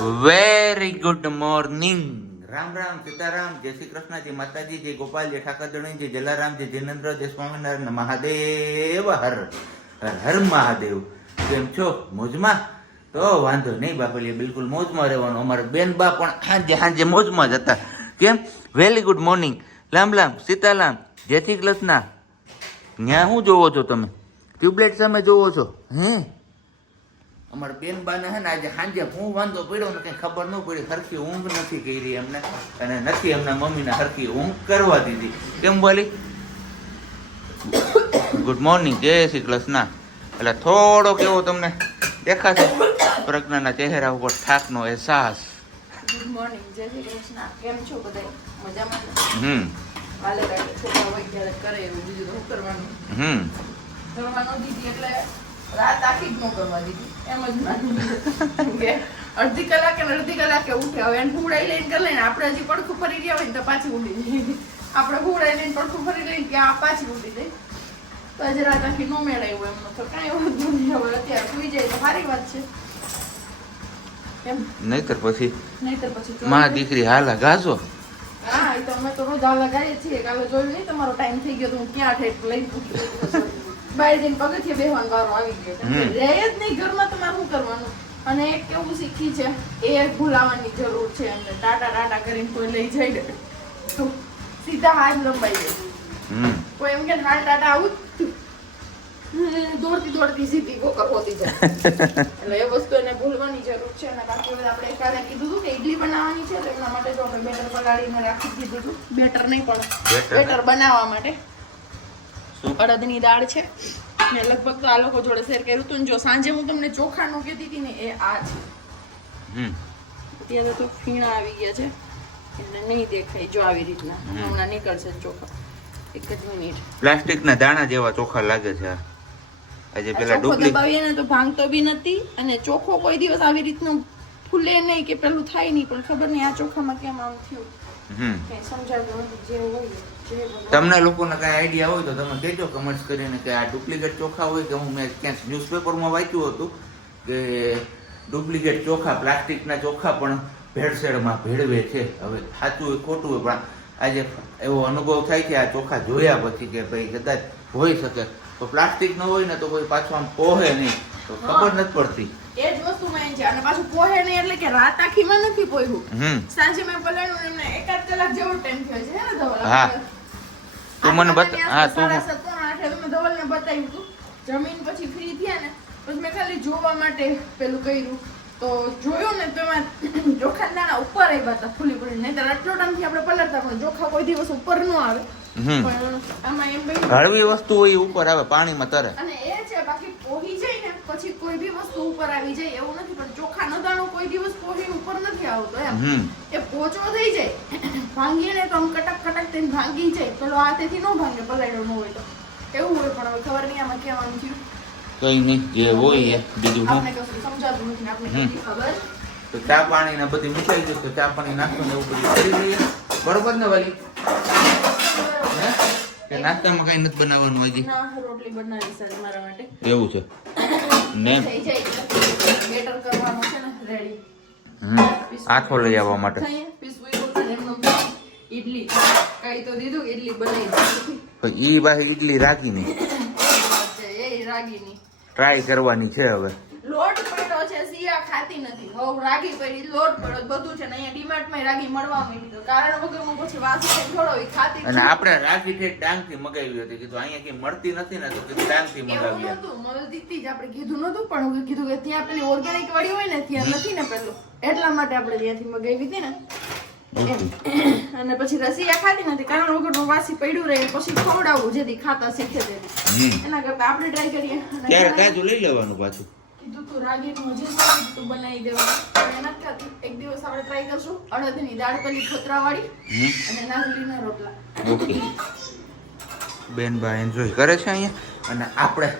Very good morning Ram Ram, Sitaram, જય શ્રી કૃષ્ણ, જય માતાજી, જય ગોપાલ, જય ઠાકર ધણી જય જલારામ, જય જિનેન્દ્ર, જય સ્વામિનારાયણ મહાદેવ હર હર હર મહાદેવ. કેમ છો? મોજમાં? તો વાંધો નહીં બાપલીએ, બિલકુલ મોજમાં રહેવાનું. અમારે બેન બા પણ હાંજે સાંજે મોજમાં જ હતા. કેમ? Very good morning Ram Ram Sitaram જય શ્રી કૃષ્ણ. ત્યાં શું જોવો છો તમે? ટ્યુબલાઇટ સામે જોવો છો? હે? અમારા બેન બાને હે ને આજે સાંજે હું વાંધો પડ્યો ને કઈ ખબર ન પડી હરખી ઊંઘ નથી કરી એમને અને નથી એમના મમ્મીને હરખી ઊંઘ કરવા દીધી. કેમ બોલી? ગુડ મોર્નિંગ જય શ્રી કૃષ્ણ. એટલે થોડોક એવો તમને દેખાશે પ્રજ્ઞાના ચહેરા ઉપર થાકનો અહેસાસ. ગુડ મોર્નિંગ જય શ્રી કૃષ્ણ. કેમ છો બધા? મજામાં હમ. વાલે રાખે છોકરા હોય ત્યારે કરે એવું બીજું શું કરવાનું? હમ. કરવાનું દીધી એટલે રાત આખી જ ન કરવા દીધી. એમ જ કે અડધી કલાકે ને અડધી કલાકે ઉઠે. હવે એને ફૂડાઈ લઈને કરી લઈને આપણે હજી પડખું ફરી ગયા હોય ને તો પાછી ઉડી જાય આપણે ફૂડાઈ લઈને પડખું ફરી લઈને કે આ પાછી ઉડી જાય તો આજે રાત આખી નો મેળાયું એમનો તો કાંઈ વાંધો નહીં. હવે અત્યારે સુઈ જાય તો સારી વાત છે. એમ. નહીતર પછી નહીંતર પછી માં દીકરી હાલા ગાજો હા એ તો અમે તો રોજ હાલા ગાઈએ છીએ. કાલે જોયું નહીં તમારો ટાઈમ થઈ ગયો તો હું ક્યાં ઠેક લઈ બહાર જઈને પગથિયે બેહવાનો વારો આવી ગયો. રહે જ નહીં ઘરમાં તમારે શું કરવાનું અને એક કેવું શીખી છે એ ભૂલાવાની જરૂર છે એમને ટાટા ટાટા કરીને કોઈ લઈ જાય ને તો સીધા હાથ લંબાઈ જાય કોઈ એમ કે હાલ ટાટા આવું. દોડતી દોડતી સીધી કોકર હોતી જાય એટલે એ વસ્તુ એને ભૂલવાની જરૂર છે અને બાકી આપણે એકાદે કીધું હતું કે ઇડલી બનાવવાની છે તો એના માટે જો આપણે બેટર પલાળીને રાખી દીધું હતું બેટર નહીં પણ. બેટર બનાવવા માટે? અડદની દાળ છે. ને લગભગ તો આ લોકો જોડે શેર કર્યું હતું જો સાંજે હું તમને ચોખાનું કહેતી હતી ને એ આ છે. અત્યારે તો ફીણા આવી ગયા છે. એને નહીં દેખાય જો આવી રીતના. હમણાં નીકળશે ચોખા. એક જ મિનિટ. પ્લાસ્ટિકના દાણા જેવા ચોખા લાગે છે. આજે પેલા ચોખ્ખો દબાવીએ ને તો ભાંગતો બી નથી અને ચોખો કોઈ દિવસ આવી રીતનું ફૂલે નહીં કે પેલું થાય નહીં પણ ખબર નહીં આ ચોખામાં કેમ આમ થયું. તમને લોકોને કઈ આઈડિયા હોય તો તમે કહેજો કમેન્ટ્સ કરીને કે આ ડુપ્લિકેટ ચોખા હોય કે હું મેં ક્યાંક ન્યૂઝપેપરમાં વાંચ્યું હતું કે ડુપ્લિકેટ ચોખા પ્લાસ્ટિકના ચોખા પણ ભેળસેળમાં ભેળવે છે. હવે સાચું હોય ખોટું હોય પણ આજે એવો અનુભવ થાય છે આ ચોખા જોયા પછી કે ભાઈ કદાચ હોઈ શકે. તો પ્લાસ્ટિક ન હોય ને તો કોઈ પાછું આમ પોહે નહીં. તો ખબર નથી પડતી. એ જ વસ્તુ છે. અને પાછું પોહે નહીં એટલે કે રાત આખીમાં નથી પોહ્યું. સાંજે મેં પલાળ્યું એમને એકાદ કલાક જેવો ટાઈમ થયો છે. ને ધવલ? હા. તું મને બતા- હા, તું- સાડા આઠે મેં ધવલને બતાવ્યું હતું. જમીન પછી ફ્રી થયા ને પછી મેં ખાલી જોવા માટે પેલું કર્યું. તો જોયું ને તો એમાં ચોખાના નાના ઉપર આવ્યા હતા ફૂલી ફૂલી. નહીંતર આટલો ટાઈમથી આપણે પલાળતા પણ ચોખા કોઈ દિવસ ઉપર ન આવે. હમ. પણ આમાં એમ હળવી વસ્તુ હોય ઉપર આવે પાણીમાં તરે. અને એ છે બાકી પોહી પછી કોઈ બી વસ્તુ ઉપર આવી જાય એવું નથી પણ ચોખાનો દાણો કોઈ દિવસ પોહી ઉપર નથી આવતો એમ. એ પોચો થઈ જાય ભાંગીને ને તો આમ કટક કટક થઈને ભાંગી જાય પેલો હાથેથી નો ભાંગે પલાળ્યો ન હોય તો. એવું હોય પણ હવે ખબર નહીં આમાં કહેવાનું થયું. કઈ નહીં જે હોય એ બીજું આપણે કશું સમજાતું નથી આપણે ખબર. તો ચા પાણી ને બધી મૂકાઈ જશે ચા પાણી નાખો ને એવું બધું કરી બરોબર ને વાલી? હે? કે નાસ્તામાં કઈ નથી બનાવવાનું હજી? ના રોટલી બનાવી સારી મારા માટે. એવું છે? ને? બેટર કરવાનું છે ને રેડી હમ. આથો લઈ આવવા માટે. ઈડલી. કઈ તો દીધું ઈડલી બનાવી તો ઈ પાસે ઈડલી રાખીને એ રાગીની ટ્રાય કરવાની છે હવે. લોટ પડ્યો છે સિયા ખાતી નથી. હવે રાગી પડી લોટ પડ્યો બધું છે ને અહીંયા ડીમાર્ટમાં રાગી મળવા માંડી તો કારણ વગર પછી વાસી થોડો ખાતી અને આપણે રાગી ઠેક ડાંગથી મગાવી હતી. કીધું અહીંયા કઈ મળતી નથી ને તો કીધું ડાંગથી એવું મગાવી નહોતું. મળતી જ આપણે કીધું નતું પણ હું કીધું કે ત્યાં પેલી ઓર્ગેનિક વાળી હોય ને ત્યાં નથી ને પેલું. એટલા માટે આપણે ત્યાંથી મગાવી હતી ને. અને પછી રસિયા ખાતી નથી કારણ વગરનું વાસી પડ્યું રહે પછી ખવડાવવું જેથી ખાતા શીખે તેથી એના કરતા આપણે ટ્રાય કરીએ. ત્યારે કાજુ લઈ લેવાનું પાછું. કીધું તું રાગીનું હજી તું બનાવી દેવા મહેનત થતી. એક દિવસ આપણે ટ્રાય કરશું. અડદની દાળ પેલી ખોતરાવાળી અને નાગલીના રોટલા. ઓકે. ભાઈ એન્જોય કરે છે અહીંયા. અને આપણે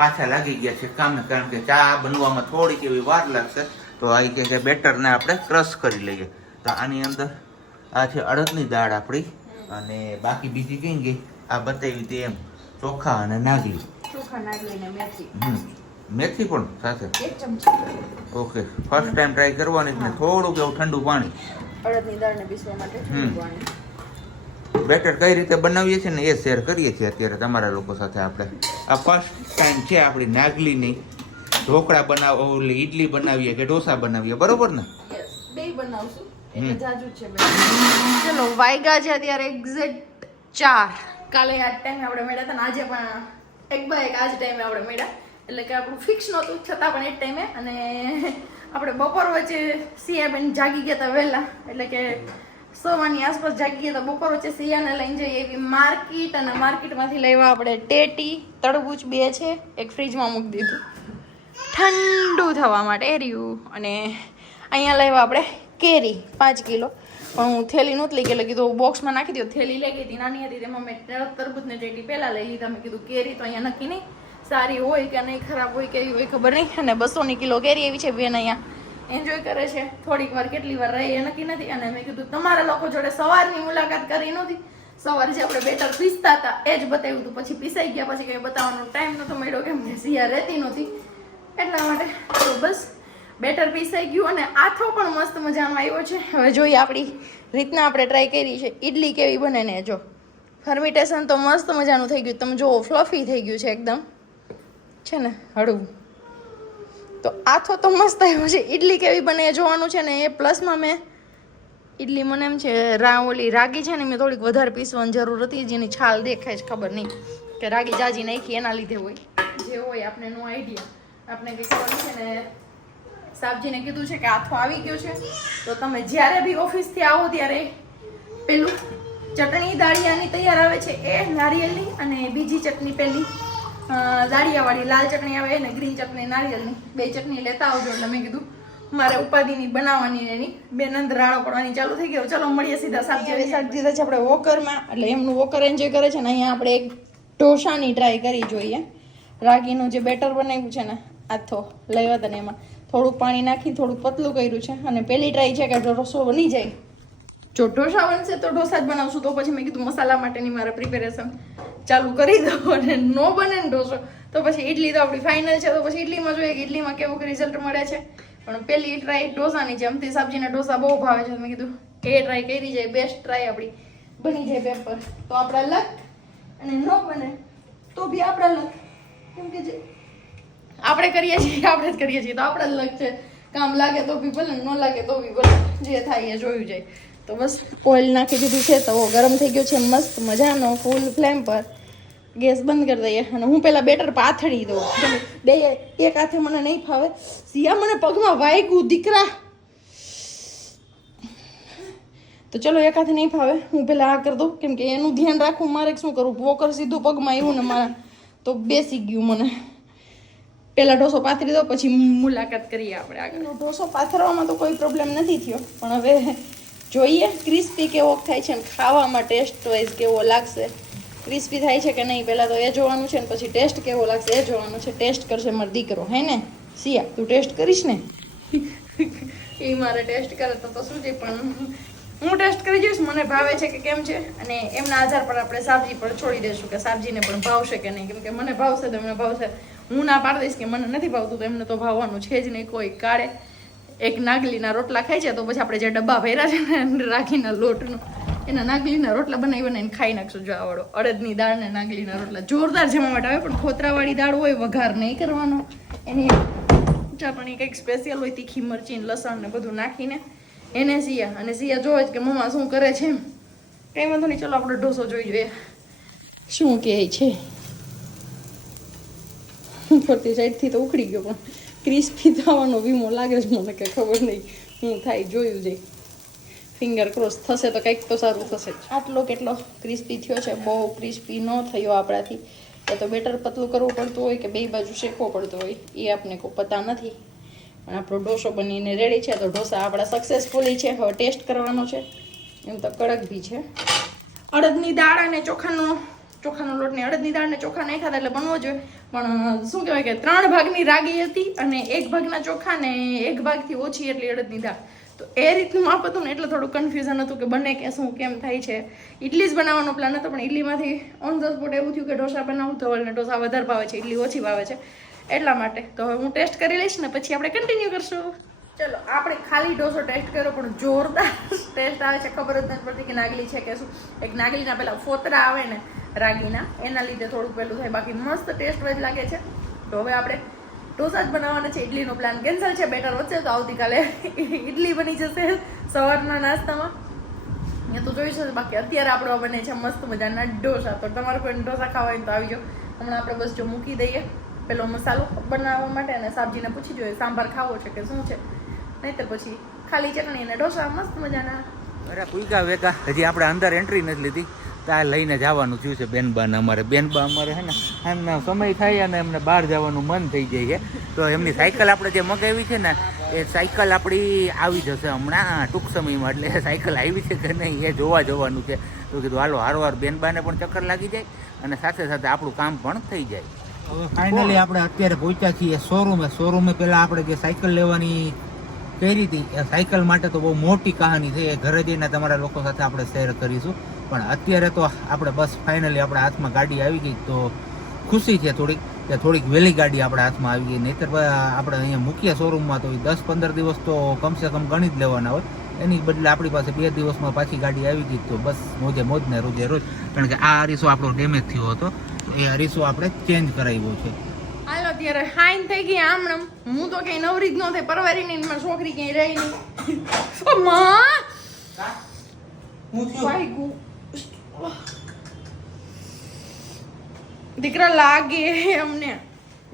પાછા લાગી ગયા છે કામે કારણ કે ચા બનવામાં થોડીક એવી વાર લાગશે. તો આ કે બેટરને આપણે ક્રશ કરી લઈએ. તો આની અંદર આ છે અડદની દાળ આપણી. અને બાકી બીજી કઈ ગઈ? આ બતાવી હતી એમ ચોખા અને નાગલી. ચોખા નાગલી અને મેથી. મેથી પણ સાથે? ઓકે ફર્સ્ટ ટાઈમ ટ્રાય કરવાની છે ને થોડુંક એવું ઠંડુ પાણી. અડદની દાળને પીસવા માટે હમ. બેટર કઈ રીતે બનાવીએ છીએ ને એ શેર કરીએ છીએ અત્યારે તમારા લોકો સાથે આપણે. આ ફર્સ્ટ ટાઈમ છે આપણી નાગલીની. ઢોકળા બનાવ ઓલી ઈડલી બનાવીએ કે ઢોસા બનાવીએ બરોબર ને? બે બનાવશું. જાજુ છે ચલો વાયગા છે અત્યારે એક્ઝેક્ટ ચાર. કાલે આ ટાઈમે આપણે મળ્યા હતા ને આજે પણ એક બાય એક આજ ટાઈમે આપણે મળ્યા. એટલે કે આપણું ફિક્સ નહોતું, છતાં પણ એ ટાઈમે અને આપણે બપોર વચ્ચે સિયાબેન જાગી ગયા હતા વહેલા. એટલે કે સવાની આસપાસ જાગી ગયા હતા બપોર વચ્ચે સિયાને લઈને જઈએ એવી માર્કેટ અને માર્કેટમાંથી લેવા આપણે ટેટી, તડબૂચ બે છે, એક ફ્રીજમાં મૂકી દીધું. ઠંડુ થવા માટે રહ્યું અને અહીંયા લેવા આપણે કેરી, પાંચ કિલો. પણ હું થેલી નહોતી લઈ એટલે કીધું બોક્સમાં નાખી દો થેલી લઈ ગઈ હતી, નાની હતી, તેમાં મેં તરબૂચને ટેટી પહેલાં લઈ લીધા. મેં કીધું કેરી તો અહીંયા નક્કી નહીં. સારી હોય કે નહીં, ખરાબ હોય કેવી હોય ખબર નહીં. અને બસોની કિલો કેરી એવી છે બેન અહીંયા. એન્જોય કરે છે. થોડીક વાર કેટલી વાર રહી એ નક્કી નથી. અને મેં કીધું, તમારા લોકો જોડે સવારની મુલાકાત કરી નહોતી. સવારે જે આપણે બેટર પીસતા હતા, એ જ બતાવ્યું હતું. પછી પીસાઈ ગયા, પછી કંઈ બતાવવાનો ટાઈમ નહોતો મળ્યો કે સિયા રહેતી નહોતી. એટલા માટે તો બસ બેટર પીસાઈ ગયું અને આથો પણ મસ્ત મજાનો આવ્યો છે. હવે જોઈએ આપણી રીતના આપણે ટ્રાય કરી છે. ઇડલી કેવી બને ને જો. ફર્મિટેશન તો મસ્ત મજાનું થઈ ગયું. તમે જુઓ ફ્લફી થઈ ગયું છે એકદમ. છે ને હળવું. તો આથો તો મસ્ત આવ્યો છે ઇડલી કેવી બને એ જોવાનું છે ને એ પ્લસમાં મેં ઇડલી મને એમ છે રા ઓલી રાગી છે ને મેં થોડીક વધારે પીસવાની જરૂર હતી જેની છાલ દેખાય છે ખબર નહીં કે રાગી જાજી નાખી એના લીધે હોય. જે હોય આપણે નો આઈડિયા આપણે કંઈક કરવાનું છે ને સાબજીને કીધું છે કે આથો આવી ગયો છે. તો તમે જ્યારે બી ઓફિસથી આવો ત્યારે પેલું ચટણી દાળિયાની તૈયાર આવે છે એ નારિયેલની અને બીજી ચટણી અ, દાળિયાવાળી લાલ ચટણી આવે અને ગ્રીન ચટણી નારિયેલની બે ચટણી લેતા આવજો એટલે મેં કીધું મારે ઉપાધિની બનાવવાની એની. બે નંદ રાડો પડવાની ચાલુ થઈ ગયો. ચલો મળીએ સીધા શાકભાજી શાકભાજી છે આપણે વોકરમાં. એટલે એમનું વોકર એન્જોય કરે છે ને અહીંયા આપણે એક ઢોસાની ટ્રાય કરી જોઈએ. રાગીનું જે બેટર બનાવ્યું છે ને આથો લેવા તને ને એમાં. થોડુંક પાણી નાખી થોડુંક પતલું કર્યું છે. અને પેલી ટ્રાય છે કે ઢોસો બની જાય. જો ઢોસા બનશે તો ઢોસા જ બનાવશું. તો પછી મેં કીધું મસાલા માટેની મારા પ્રિપેરેશન ચાલુ કરી દો અને નો બને ને ઢોસો. તો પછી ઇડલી તો આપણી ફાઇનલ છે, તો પછી ઇડલીમાં જોઈએ કે ઇડલીમાં કેવું રિઝલ્ટ મળે છે. પણ પેલી ટ્રાય ઢોસાની છે અમથી સાબજીના ઢોસા બહુ ભાવે છે. મેં કીધું એ ટ્રાય કરી જાય બેસ્ટ ટ્રાય આપણી બની જાય પેપર તો આપણા લક અને ન બને તો બી આપણા લક કેમ કે જે આપણે કરીએ છીએ, આપણે જ કરીએ છીએ. તો આપણા જ લક છે. કામ લાગે તો બી ભલે, ન લાગે તો બી ભલે. જે થાય એ જોયું જાય. તો બસ ઓઇલ નાખી દીધું છે, તો ગરમ થઈ ગયો છે, મસ્ત મજાનો ફૂલ ફ્લેમ પર. ગેસ બંધ કરી દઈએ અને હું પેલા બેટર પાથડી દઉં. બે એક હાથે મને નહીં ફાવે. સિયા મને પગમાં વાયકું દીકરા. તો ચલો એક હાથે નહીં ફાવે. હું પેલા આ કરી દઉં. કેમ કે એનું ધ્યાન રાખવું, મારે શું કરવું? વોકર સીધું પગમાં આવ્યું ને મારા તો બેસી ગયું મને. પેલા ઢોસો પાથરી દો પછી મુલાકાત કરીએ આપણે આગળ. ઢોસો પાથરવામાં તો કોઈ પ્રોબ્લેમ નથી થયો. પણ હવે જોઈએ ક્રિસ્પી કેવો થાય છે ને ખાવામાં ટેસ્ટ વાઇઝ કેવો લાગશે. ક્રિસ્પી થાય છે કે નહીં, પહેલાં તો એ જોવાનું છે ને પછી ટેસ્ટ કેવો લાગશે, એ જોવાનું છે. ટેસ્ટ કરશે મારો દીકરો, હે ને? સિયા તું ટેસ્ટ કરીશ ને? એ મારે ટેસ્ટ કરે તો તો શું છે, પણ હું ટેસ્ટ કરી જોઈશ, મને ભાવે છે કે કેમ છે? અને એમના આધાર પર આપણે સાબજી પણ છોડી દઈશું કે સાબજીને પણ ભાવશે કે નહીં? કેમ કે મને ભાવશે તો એમને ભાવશે. હું ના પાડી દઈશ કે મને નથી ભાવતું, તો એમને તો ભાવવાનું છે જ નહીં, કોઈ કાળે. એક નાગલીના રોટલા ખાય છે, તો પછી આપણે જે ડબ્બા ભર્યા છે ને રાખીના લોટનો. એના નાગલીના રોટલા બનાવી બનાવીને ખાઈ નાખશું જો આવડો. અડદની દાળ ને નાગલીના રોટલા. જોરદાર જમાવટ આવે, પણ ખોતરાવાળી દાળ હોય, વઘાર નહીં કરવાનો. એની ચટણી કંઈક સ્પેશિયલ હોય, તીખી મરચી લસણ ને બધું નાખીને એને સિયા અને સિયા જોવે કે મમ્મા શું કરે છે એમ. કંઈ વાંધો નહીં, ચલો આપણે ઢોસો જોઈ જોઈએ. શું કહે છે? ફરતી સાઈડથી તો ઉખડી ગયો પણ ક્રિસ્પી થવાનો વીમો લાગે છે, મને કે ખબર નહીં. હું થાય જોયું જઈ ફિંગર ક્રોસ થશે તો કંઈક તો સારું થશે આટલો કેટલો ક્રિસ્પી થયો છે, બહુ ક્રિસ્પી ન થયો આપણાથી. એ તો બેટર પતલું કરવું પડતું હોય કે બે બાજુ શેકવો પડતો હોય, એ આપને કોઈ પતા નથી. પણ આપણો ઢોસો બનીને રેડી છે, તો ઢોસા આપણા સક્સેસફુલી છે, હવે ટેસ્ટ કરવાનો છે. એમ તો કડક બી છે. અડદની દાળ અને ચોખાનો ચોખાનો લોટ ને અડદની દાળ ને ચોખા નાખ્યા એટલે બનવો જોઈએ પણ શું કહેવાય કે ત્રણ ભાગની રાગી હતી અને એક ભાગના ચોખા ને એક ભાગથી ઓછી એટલી અડદની દાળ. તો એ રીતનું માપ હતું ને એટલે થોડું કન્ફ્યુઝન હતું કે બને કે શું કેમ થાય છે. ઇડલી જ બનાવવાનો પ્લાન હતો, પણ ઇડલીમાંથી ઓન ધ સ્પોટ એવું થયું કે ઢોસા બનાવું તો ને ઢોસા વધારે ભાવે છે ઇડલી ઓછી ભાવે છે. એટલા માટે તો હવે હું ટેસ્ટ કરી લઈશ ને પછી આપણે કન્ટિન્યુ કરશું. ચલો, આપણે ખાલી ઢોસો ટેસ્ટ કર્યો, પણ જોરદાર ટેસ્ટ આવે છે. ખબર જ નથી પડતી કે નાગલી છે કે શું. એક નાગલીના પહેલાં ફોતરા આવે ને રાગીના, એના લીધે થોડુંક પેલું થાય. બાકી મસ્ત ટેસ્ટ વેજ લાગે છે. તો હવે આપણે ઢોસા જ બનાવવાના છે ઇડલીનો પ્લાન કેન્સલ છે બેટર વચ્ચે તો આવતીકાલે ઇડલી બની જશે સવારના નાસ્તામાં. અહીંયા તો જોઈ છે, બાકી અત્યારે આપણો બને છે, મસ્ત મજાના ઢોસા. તો તમારે કોઈ ઢોસા ખાવા હોય તો આવી જાઓ. હમણાં આપણે બસ જો મૂકી દઈએ. પેલો મસાલો બનાવવા માટે અને સાબજીને પૂછી જોઈએ, સાંભાર ખાવો છે કે શું છે? નહીતર પછી ખાલી ચટણી અને ઢોસા, મસ્ત મજાના. પૂગા વેગા હજી આપણે અંદર એન્ટ્રી નથી લીધી. ત્યાં લઈને જવાનું થયું છે બેનબાને અમારે. બેનબા અમારે છે ને, એમને સમય થાય અને એમને બહાર જવાનું મન થઈ જાય છે. તો એમની સાયકલ આપણે જે મગાવી છે ને, એ સાયકલ આપણી આવી જશે હમણાં. ટૂંક સમયમાં એટલે સાયકલ આવી છે કે નહીં એ જોવા જવાનું છે. તો કીધું, હાલો હારવાર બેનબાને પણ ચક્કર લાગી જાય અને સાથે સાથે આપણું કામ પણ થઈ જાય. હવે ફાઇનલી આપણે અત્યારે પહોંચ્યા છીએ શોરૂમે શોરૂમે પહેલાં આપણે જે સાયકલ લેવાની કરી હતી, એ સાયકલ માટે તો બહુ મોટી કહાની છે. એ ઘરે જઈને તમારા લોકો સાથે આપણે શેર કરીશું. પણ અત્યારે તો આપણે બસ ફાઇનલી આપણા હાથમાં ગાડી આવી ગઈ તો ખુશી છે થોડીક કે થોડીક વહેલી ગાડી આપણા હાથમાં આવી ગઈ. નહીતર આપણે અહીંયા મુખ્ય શોરૂમમાં તો દસ પંદર દિવસ તો કમસે કમ ગણી જ લેવાના હોય. એની બદલે આપણી પાસે બે દિવસમાં પાછી ગાડી આવી ગઈ તો બસ મોજે મોજ ને રોજે રોજ. કારણ કે આ અરીસો આપણો ડેમેજ થયો હતો. તો એ અરીસો આપણે ચેન્જ કરાવ્યો છે. હાલો અત્યારે હાઈન થઈ ગઈ આમ હું તો કઈ નવરી જ ન થઈ. પરવારી નહીં મારી છોકરી ક્યાંય રહી નહીં. ઓ માં વાગ્યું. દીકરા લાગે અમને.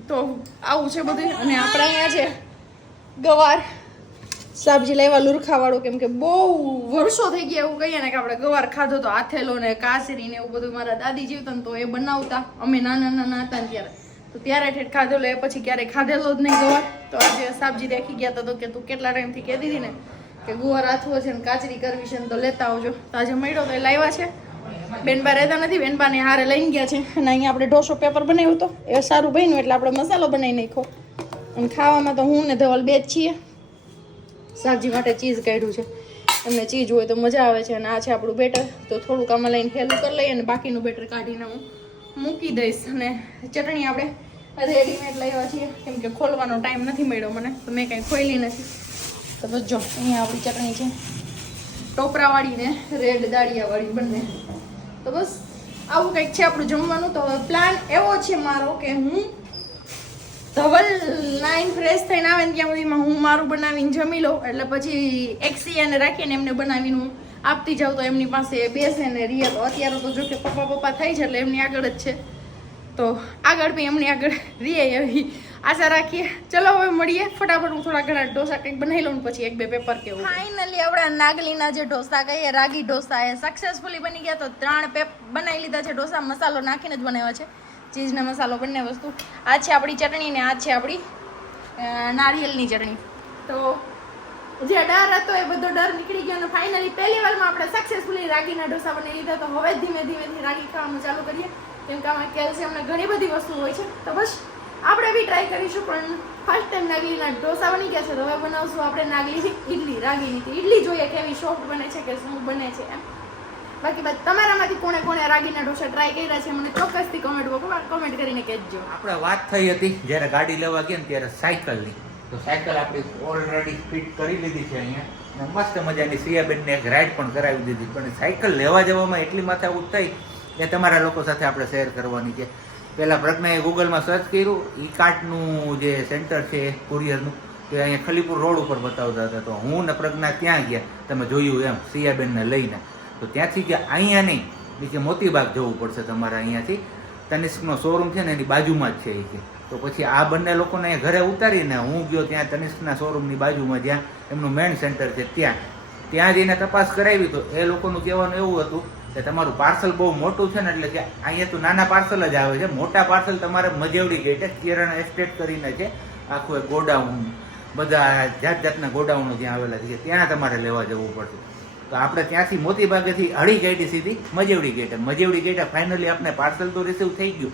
તો આવું છે બધું. અને આપણે અહીંયા છે ગવાર. સાબજી લેવા લુરખાવાળું, કેમ કે બહુ વર્ષો થઈ ગયા એવું કહીએ ને કે આપણે ગવાર ખાધો તો આથેલો ને કાસરી ને એવું બધું મારા દાદી જીવતા તો એ બનાવતા. અમે નાના નાના હતા ત્યારે. તો ત્યારે ઠેઠ ખાધેલો, એ પછી ક્યારેય ખાધેલો જ નહીં ગવાર. તો આજે સાબજી દેખી ગયા હતા તો કે તું કેટલા ટાઈમથી કહેતી હતી ને કે ગુવાર આથવો છે ને કાચરી કરવી છે ને તો લેતા આવજો. તો આજે મળ્યો તો એ લાવ્યા છે. બેનબા રહેતા નથી, બેનબાને હારે લઈને ગયા છે. અને અહીંયા આપણે ઢોસો પેપર બનાવ્યો હતો. એ સારું બન્યું એટલે આપણે મસાલો બનાવી નાખ્યો. અને ખાવામાં તો હું ને ધવલ બે જ છીએ. શાકજી માટે ચીઝ કાઢ્યું છે. એમને ચીઝ હોય તો મજા આવે છે. અને આ છે આપણું બેટર. તો થોડુંક આમાં લઈને હેલું કરી લઈએ અને બાકીનું બેટર કાઢીને હું મૂકી દઈશ. અને ચટણી આપણે રેડીમેડ લાવ્યા છીએ. કેમ કે ખોલવાનો ટાઈમ નથી મળ્યો મને. તો મેં કાંઈ ખોલી નથી. તો બસ જો, અહીંયા આપણી ચટણી છે. ટોપરાવાળી ને રેડ દાળિયાવાળી બંને. તો બસ આવું કંઈક છે આપણું જમવાનું. તો પ્લાન એવો છે મારો કે હું ધવલ નાઈન ફ્રેશ થઈને આવે ને ત્યાં સુધીમાં હું મારું બનાવીને જમી લઉં. એટલે પછી એક્સિયાને રાખીને એમને બનાવીને હું આપતી જાઉં તો એમની પાસે બેસે ને રીએ. તો અત્યારે તો જો કે પપ્પા પપ્પા થાય છે એટલે એમની આગળ જ છે. તો આગળ બી એમની આગળ રીએ એવી. આશા રાખીએ. ચલો હવે મળીએ. ફટાફટ હું થોડા ઘણા ઢોસા કંઈક બનાવી લઉં પછી એક બે પેપર કેવું ફાઇનલી આપણા નાગલીના જે ઢોસા કહીએ, રાગી ઢોસા એ સક્સેસફુલી બની ગયા તો ત્રણ પેપ બનાવી લીધા છે ઢોસા, મસાલો નાખીને જ બનાવ્યા છે. ચીઝને મસાલો બંને વસ્તુ. આ છે આપણી ચટણી ને આ છે આપણી નારિયેલની ચટણી. તો જે ડર હતો એ બધો ડર નીકળી ગયો અને ફાઇનલી પહેલી વારમાં આપણે સક્સેસફુલી રાગીના ઢોસા બનાવી લીધા. તો હવે ધીમે ધીમે રાગી ખાવાનું ચાલુ કરીએ. કેમ કે આમાં કેલ્શિયમને ઘણી બધી વસ્તુ હોય છે. તો બસ આપણે બી ટ્રાય કરીશું, પણ ફર્સ્ટ ટાઈમ નાગલીના ઢોસા બની ગયા છે, તો હવે બનાવશું આપણે નાગલી ઇડલી રાગીની ઇડલી જોઈએ કેવી સોફ્ટ બને છે કે શું બને છે એમ. બાકી બાદ તમારામાંથી કોણે કોણે રાગીના ઢોસા ટ્રાય કર્યા છે, મને ચોક્કસથી કમેન્ટ કમેન્ટ કરીને કહેજો. આપણે વાત થઈ હતી, જ્યારે ગાડી લેવા ગયા ને ત્યારે સાયકલની. તો સાયકલ આપણી ઓલરેડી ફિટ કરી લીધી છે અહીંયા. મસ્ત મજાની સિયાબેનને એક રાઈડ પણ કરાવી દીધી. પણ સાયકલ લેવા જવામાં એટલી માથાકૂટ થઈ કે તમારા લોકો સાથે આપણે શેર કરવાની છે. પહેલાં પ્રજ્ઞાએ ગૂગલમાં સર્ચ કર્યું. ઈ કાર્ટનું જે સેન્ટર છે, કુરિયરનું, તે અહીંયા ખલીપુર રોડ ઉપર બતાવતા હતા. તો હું ને પ્રજ્ઞા ત્યાં ગયા? તમે જોયું એમ, સિયાબેનને લઈને. તો ત્યાંથી કે અહીંયા નહીં બીજે મોતીબાગ જવું પડશે તમારે અહીંયાથી. તનિષ્કનો શોરૂમ છે ને, એની બાજુમાં જ છે એ કે. તો પછી આ બંને લોકોને અહીંયા ઘરે ઉતારીને હું ગયો ત્યાં તનિષ્કના શોરૂમની બાજુમાં, જ્યાં એમનું મેઇન સેન્ટર છે ત્યાં. ત્યાં જઈને તપાસ કરાવી તો એ લોકોનું કહેવાનું એવું હતું કે તમારું પાર્સલ બહુ મોટું છે ને એટલે કે અહીંયા તો નાના પાર્સલ જ આવે છે. મોટા પાર્સલ તમારે મજેવડી ગેટે કિરણ એસ્ટેટ કરીને છે. આખું એક ગોડાઉન, બધા જાત જાતના ગોડાઉનો ત્યાં આવેલા છે. ત્યાં તમારે લેવા જવું પડશે. તો આપણે ત્યાંથી મોતી ભાગેથી અડી ગેટી સીધી મજેવડી ગેટે મજેવડી ગેટે ફાઇનલી આપણે પાર્સલ તો રિસીવ થઈ ગયું.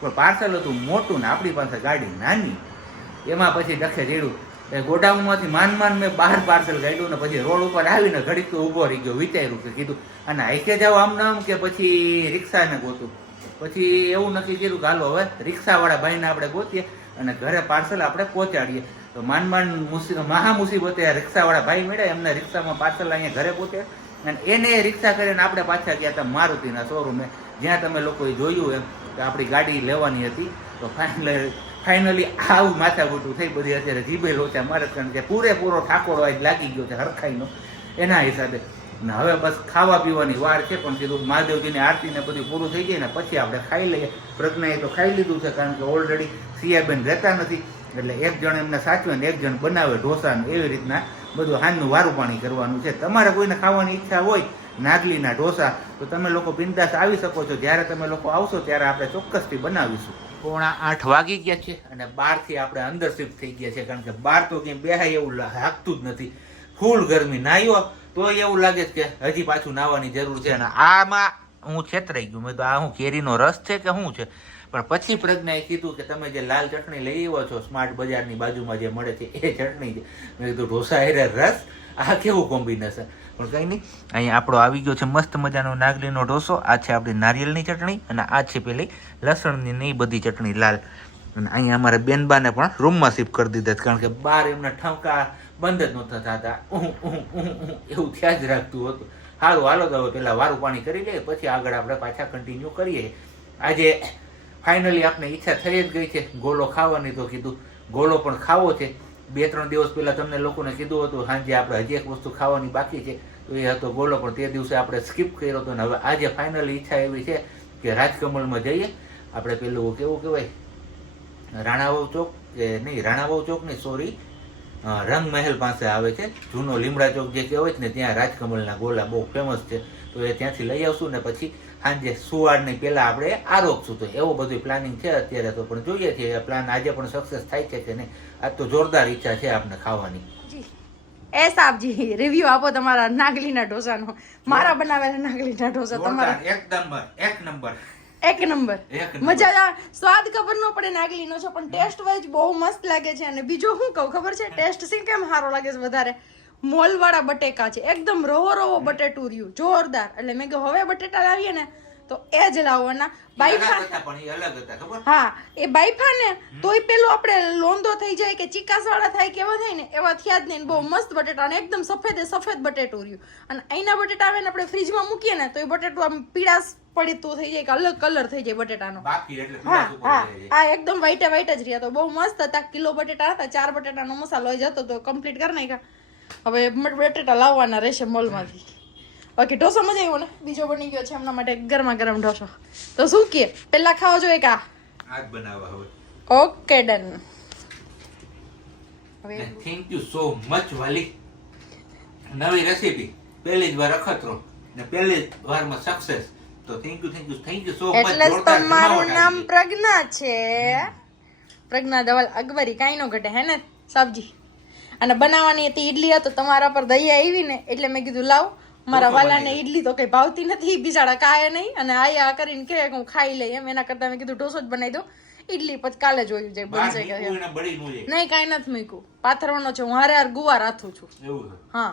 પણ પાર્સલ હતું મોટું ને આપણી પાસે ગાડી નાની. એમાં પછી ડખે રેડું એ ગોડાઉનમાંથી માન માન મેં બહાર પાર્સલ કાઢ્યું ને પછી રોડ ઉપર આવીને ઘડીક તો ઊભો રહી ગયો, વિચાર્યું કે કીધું, અને આઈકે જાવ આમ નામ કે પછી રિક્ષાને ગોતું. પછી એવું નક્કી કર્યું કે હાલો હવે રિક્ષાવાળા ભાઈને આપણે ગોતીએ અને ઘરે પાર્સલ આપણે પહોંચાડીએ. તો માંડ માંડ મહા મુસીબતે રિક્ષાવાળા ભાઈ મળ્યા, એમને રિક્ષામાં પાર્સલ અહીંયા ઘરે પહોંચે અને એને રિક્ષા કરીને આપણે પાછા ગયા હતા મારુતિના શોરૂમે જ્યાં તમે લોકોએ જોયું એમ કે આપણી ગાડી લેવાની હતી. તો ફાઇનલ ફાઇનલી આવું માથાકૂટું થઈ બધી અત્યારે જીભે લોચા મારે કારણ કે પૂરેપૂરો ઠાકોરો આજ લાગી ગયો છે, હરખાઈનો. એના હિસાબે. ને હવે બસ ખાવા પીવાની વાર છે, પણ કીધું મહાદેવજીની આરતીને બધું પૂરું થઈ જાય ને પછી આપણે ખાઈ લઈએ. પ્રજ્ઞાએ તો ખાઈ લીધું છે, કારણ કે ઓલરેડી સિયાબેન રહેતા નથી. એટલે એક જણ એમને સાચવે ને એક જણ બનાવે ઢોસાનું. એવી રીતના બધું હાનનું વારું પાણી કરવાનું છે. તમારે કોઈને ખાવાની ઈચ્છા હોય નાગલીના ઢોસા, તો તમે લોકો બિંદાસ આવી શકો છો. જ્યારે તમે લોકો આવશો ત્યારે આપણે ચોક્કસથી બનાવીશું. પોણા આઠ વાગી ગયા છે અને બારથી આપણે અંદર શિફ્ટ થઈ ગયા છે કારણ કે બાર તો ક્યાંય બેહાય એવું લાગતું જ નથી. ફૂલ ગરમી નાહ્યો તો એવું લાગે કે હજી પાછું નાહવાની જરૂર છે અને આમાં હું છેતરાઈ ગયું. મેં તો આ હું કેરીનો રસ છે કે શું છે? પણ પછી પ્રજ્ઞાએ કીધું કે તમે જે લાલ ચટણી લઈ આવ્યો છો, સ્માર્ટ બજારની બાજુમાં જે મળે છે એ ચટણી છે. મેં કીધું ઢોસા હેરે રસ? આ કેવું કોમ્બિનેશન પણ કંઈ નહીં. અહીંયા આપણો આવી ગયો છે મસ્ત મજાનો નાગલીનો ઢોસો. આ છે આપણી નારિયેળની ચટણી અને આ છે પેલી લસણની નહીં બધી ચટણી લાલ. અને અહીંયા અમારે બેનબાને પણ રૂમમાં શિફ્ટ કરી દીધા કારણ કે બહાર એમના ઠમકા બંધ જ નહોતા થતા. એવું થયા જ રાખતું હતું. સારું હાલો તો હવે પહેલાં વારું પાણી કરી લઈએ, પછી આગળ આપણે પાછા કન્ટિન્યુ કરીએ. આજે ફાઇનલી આપણે ઈચ્છા થઈ જ ગઈ છે ગોલો ખાવાની તો કીધું. ગોલો પણ ખાવો છે. બે ત્રણ દિવસ પહેલાં તમને લોકોને કીધું હતું સાંજે આપણે હજી એક વસ્તુ ખાવાની બાકી છે. તો એ હતો ગોલો પણ તે દિવસે આપણે સ્કીપ કર્યો હતો ને હવે આજે ફાઇનલી ઈચ્છા એવી છે કે રાજકમલમાં જઈએ. આપણે પેલું કેવું કહેવાય? રાણાવાવ ચોક કે નહીં, રાણાવાવ ચોક નહીં સોરી રંગ મહેલ પાસે આવે છે. જૂનો લીમડા ચોક જે કહેવાય છે ને ત્યાં રાજકમલના ગોલા બહુ ફેમસ છે. તો એ ત્યાંથી લઈ આવશું ને પછી સાંજે સુવાડની પહેલાં આપણે આરોગશું. તો એવું બધું પ્લાનિંગ છે અત્યારે તો. પણ જોઈએ છીએ પ્લાન આજે પણ સક્સેસ થાય છે કે નહીં? આજ તો જોરદાર ઈચ્છા છે આપણે ખાવાની. એ સાહેબજી રિવ્યુ આપો તમારા નાગલીના ઢોસાનો. મારા બનાવેલા નાગલીના ઢોસા તમારા એક નંબર એક નંબર એક નંબર. મજા સ્વાદ ખબર ન પડે નાગલીનો છે પણ ટેસ્ટ વાઇઝ બહુ મસ્ત લાગે છે અને બીજું શું કહું ખબર છે? ટેસ્ટ સી કેમ સારો લાગે છે વધારે? મોલવાળા બટેકા છે. એકદમ રવો રવો બટેટું રહ્યું. જોરદાર. એટલે મેં કહ્યું હવે બટેટા લાવીએ ને તો એ જ લાવવાના. બાઈફા હા એ બાઈફા ને તોય પેલું આપણે લોંદો થઈ જાય કે ચીકાસ વાળા થાય કેવા થાય ને એવા થયા જ નહીં. બહુ મસ્ત બટેટા અને એકદમ સફેદ સફેદ બટેટું રહ્યું. અને અહીંના બટેટા આવે ને આપણે ફ્રીજમાં મૂકીએ ને તો એ બટેટું આમ પીળાશ પડીતું થઈ જાય કે અલગ કલર થઈ જાય બટેટાનો. હા હા. આ એકદમ વ્હાઈટ વ્હાઈટ જ રહ્યા તો બહુ મસ્ત હતા. કિલો બટેટા હતા ચાર બટેટાનો મસાલો જતો તો કમ્પ્લીટ કરી નાખ્યા. હવે બટેટા લાવવાના રહેશે મોલમાંથી. બાકી ઢોસો મજા આવ્યો ને બીજો બની ગયો છે એમના માટે ગરમા ગરમ ઢોસો. તો શું કે? પેલા ખાવા જોઈએ કા આજ બનાવવા હવે. Okay done. હવે થેન્ક યુ સો મચ વાલી. નવી રેસીપી પહેલી જ વાર અખતરો. ને પહેલી જ વારમાં સક્સેસ તો thank you thank you thank you so much એટલે જ તો મારું નામ પ્રજ્ઞા છે. પ્રજ્ઞા ધવલ અકબરી કાંઈ નો ઘટે હે ને? સાબજી. અને બનાવવાની હતી ઈડલી હતો તમારા પર દયા આવી ને એટલે મેં કીધું લાવ મારા વાલાને ઈડલી તો કઈ ભાવતી નથી બિચારા કાય નહીં અને આયા કરીને કે હું ખાઈ લઈ એમ. એના કરતા મેં કીધું ઢોસો જ બનાવી દો. ઈડલી પછી કાલે જોયું જાય બનશે કે નહીં કાંઈ નથી મૂક્યું. પાથરવાનો છે હું હારે હાર ગુવાર હાથું છું. હા.